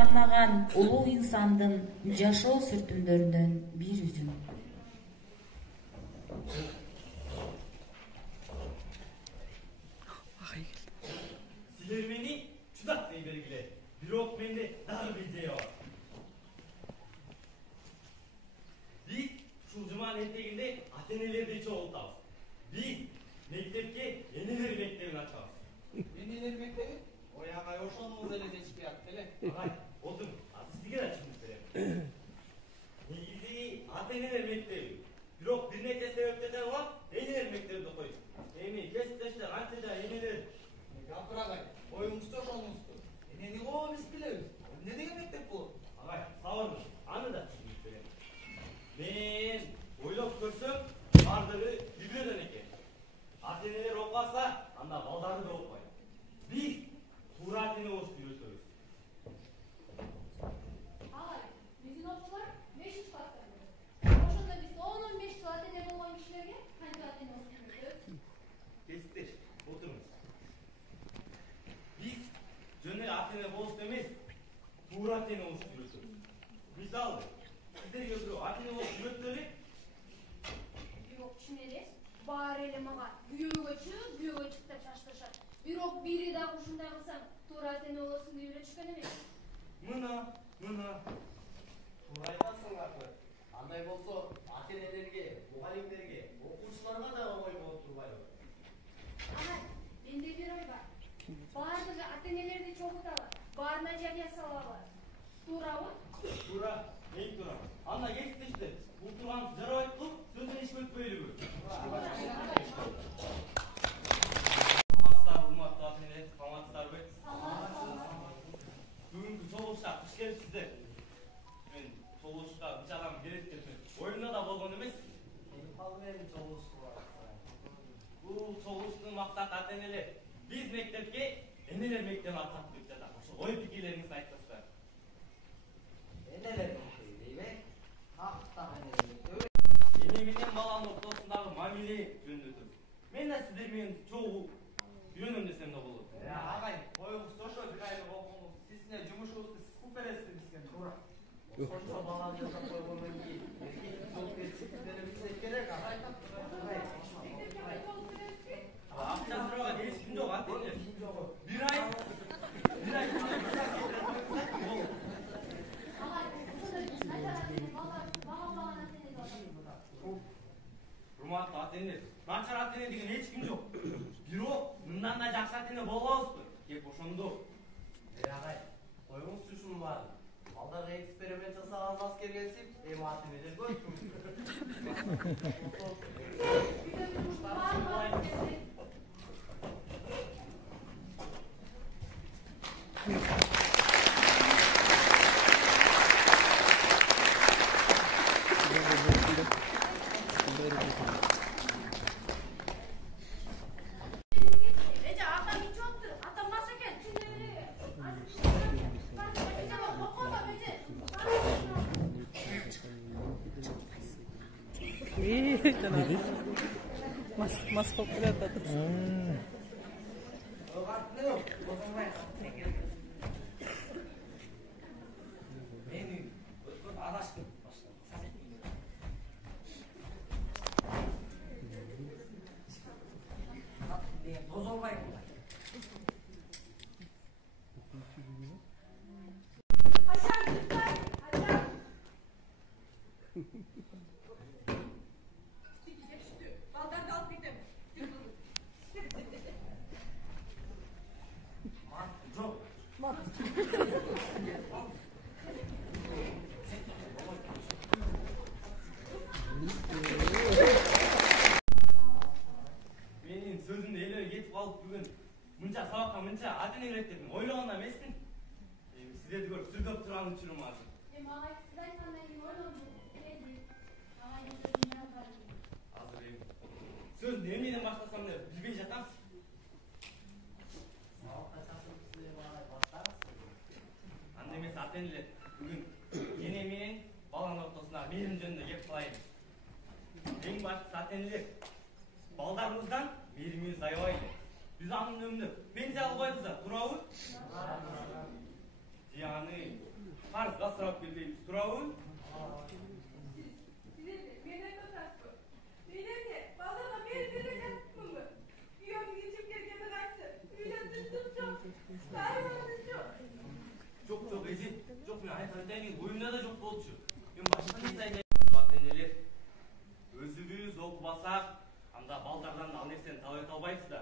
арнаган улуу инсандын жашоо сүртүмдөрүнөн бир үзүн. Силер мени чудак дей бергиле. Бирок менде дагы бир идея бар. Биз ушул жуманын этегинде ата-энелерди чогултабыз. Биз мектепке энелер мектебин ачабыз. Энелер мектеби? Ой агай, ошонуңуз эле жетишпей атты эле. Агай, отуруң, азыр сизге да түшүнүп берем. Негизи ата-энелер мектеби. Бирок бир нече себептерден улам энелер мектебинде койдук. Эми кесиптештер канча да энелер. Гапыр агай, оюңузду ошонуңузду. Энени коо биз билебиз. Эмне деген мектеп болот? Агай, сабырмын, аны да түшүнүп берем. Мен ойлоп көрсөм, бардыгы үйрөдөн экен. Ата-энелер окубаса, анда балдары да окубайт. Биз туура ата-эне болушту үйрөтөбүз. Агай, биздин окуучулар 5-чи класста келет. Ошондо биз 10-15 жыл ата-эне болгон кишилерге канча ата-эне болуп үйрөтөбүз? Кесиптеш, отуруңуз. Биз жөн эле ата-эне болушту эмес, туура ата-эне болушту үйрөтөбүз. Мисалы, сиздерге бирөө ата-эне болуп үйрөттү эле. Бирок чын эле баары эле мага күйөөгө чык деп шаштырышат. Бирок бири дагы ушундай кылсаң, туура ата-эне болосуң деп үйрөтүшкөн эмес. Мына. Туура айтасың Гапыр. Андай болсо, ата-энелерге, мугалимдерге, окуучуларга да оңой болуп турбайбы? Агай, менде бир ой бар. Баардыгы ата-энелерди чогулталы, баарына жарыя салалы. Туурабы? Туура, эң туура. Анда кесиптештер, бул турган жарабайт кылып, сөздөн иш өтпөйлүбү. Саламатсыздар, урматтуу ата-энелер, саламатсыздарбы? Бүгүнкү чогулушка куш келипсиздер. Мен чогулушка үч адам керек деп оюмда да болгон эмес. Мен чогулушка барам. Бул чогулуштун максаты ата-энелер. Биз мектепке энелер мектебин ачсак деп жатат. Ошо ой пикирлериңизди айтсаңыздар. Энелер мектеби дейби? Кактагы энелер мектеби? Эне менен баланын ортосундагы мамиле жөнүндө өтөбүз. Мен да сиздер менен чогуу үйрөнөм десем да болот. Агай, коюңуз ошо бир айлык окуңуз. Сизне жумушубузду сызып бересиз бизге туура. Ошончо баланы жасап койгондон кийин жоопкерчиликтерди билсек керек, агай. Акча сураган эч ким жок, ата-энелер. Бир ай. Агай, ошондо биз начар ата-эне, багалбаган ата-энени алабыз. Урматтуу ата-энелер, начар ата-эне деген эч ким жок. Бирок мындан да жакшы ата-эне болобузбу? Кеп ошондо. Агай, коюңузчу ушунун баарын. Алдагы эксперимент жасаганбыз аскер келсип, эми ата-энелер көп. Эже атам ичиптыр, атам мас экен. Mas popular da. Менин сөзүмдү эле кетип калып бүгүн мынча сабакка мынча ата-эне келет деп ойлогон эмесмин. Сиздерди көрүп сүрдөп турган учурум азыр. Агай, сиз айткандай мен ойлондум. Агайдын сөзүн мен албадым. Азыр эми сөздү эмнеден баштасам деп билбей жатам. Анда эмес ата-энелер, бүгүн эне менен баланын ортосундагы мээрим жөнүндө кеп кылайын. Эң баштысы ата-энелер, балдарыбыздан мээримибиз аябайды. Биз анын өмүндө пенсия албайбыз да, туурабы? Жыяны Қарызға сұрап бербейміз, турабы? Жоқ, Ези. Жоқ, мен айтайын, ойымда да жоқ болчу. Мен башқа не айтайын. Ата-енелер, өзіміз оқыбасақ, анда балдардан ал нерсені табай албайбыз да.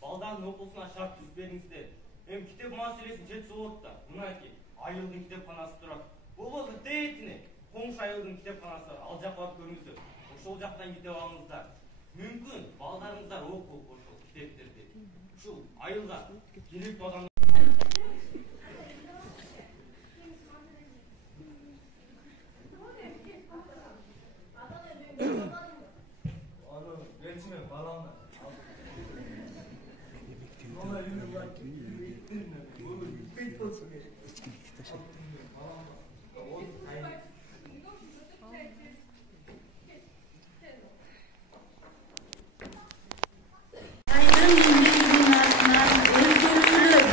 Балдардың оқусына шарт түзіп беріңіздер. Мен кітап мәселесін жетсе болады да. Мынакей, Айылдың кітапханасы тұрады. Болмаса дейтіне, Қоңш Айылдың кітапханасы ал жақ барып көріңіздер. Ошол жақтан кітап алыңыздар. Мүмкін балдарыңыздар оқып ошол кітаптерді. Ушул айылға керекті адам. Аны ренчимен баламын. Сайдын үйдүн артынан өзгөрүүлөр,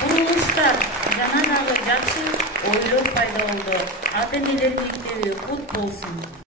бурулуштар жана дагы жакшы ойлор пайда болду. Ата-энелер мектеби кут болсун.